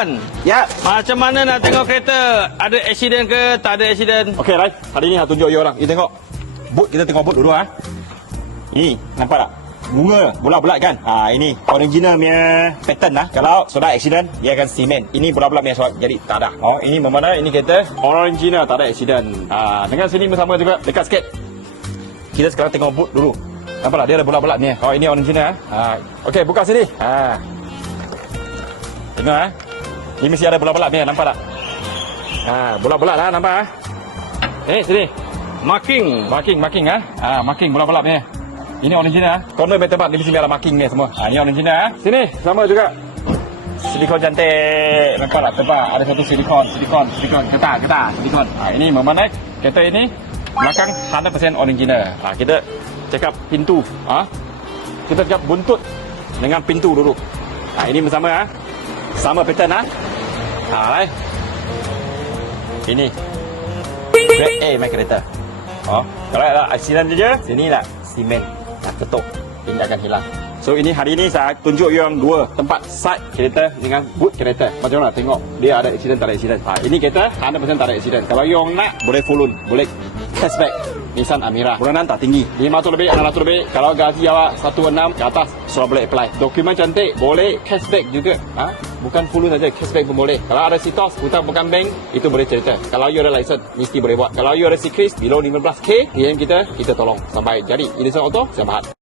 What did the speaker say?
Tuan, Ya. macam mana nak tengok kereta? Ada accident ke? Tak ada accident? Okey, Rai. Hari ni nak tunjuk you orang. You tengok. Boot, kita tengok boot dulu. Ini, nampak tak? Bunga, bulat-bulat kan? Ini original punya pattern lah. Kalau sudah accident, dia akan simen. Ini bulat-bulat punya sebab jadi tak ada. Oh, ini bermakna ini kereta original, tak ada accident. Dengan sini bersama juga, dekat sikit. Kita sekarang tengok boot dulu. Nampak tak? Dia ada bulat-bulat ni. Oh, ini original. Okey, buka sini. Tengok Ini mesti ada bulat-bulat ni, nampak tak? Bulat-bulat lah, nampak sini. Marking. Marking bulat-bulat ni. Ini original. Corner main tempat ni mesti ada marking ni semua. Ini original. Sini, sama juga. Silikon cantik. Nampak tak tempat? Ada satu silikon. Ketat. Silikon. Ini mana? Kereta ini belakang 100% original. Kita cakap pintu. Kita cakap buntut dengan pintu dulu. Ini bersama sama pattern Ini grade A main kereta. Kalau ada accident je, sini lah simen ketuk, ini akan hilang. So ini hari ni saya tunjuk you yang dua tempat side kereta dengan boot kereta. Macam mana tengok dia ada accident tak ada accident. Ini kereta 100% tak ada accident. Kalau you nak boleh full loan, boleh cashback. Nissan Amira bulanan tak tinggi 500 lebih 600 lebih. Kalau gaji awak 16 ke atas sudah boleh apply. Dokumen cantik, boleh cashback juga. Bukan full loan saja, cashback pun boleh. Kalau ada sitos hutang bukan bank, itu boleh cerita. Kalau you ada license mesti boleh buat. Kalau you ada sikris below 15k, DM kita tolong sampai jadi. Ini Auto, saya Mahat.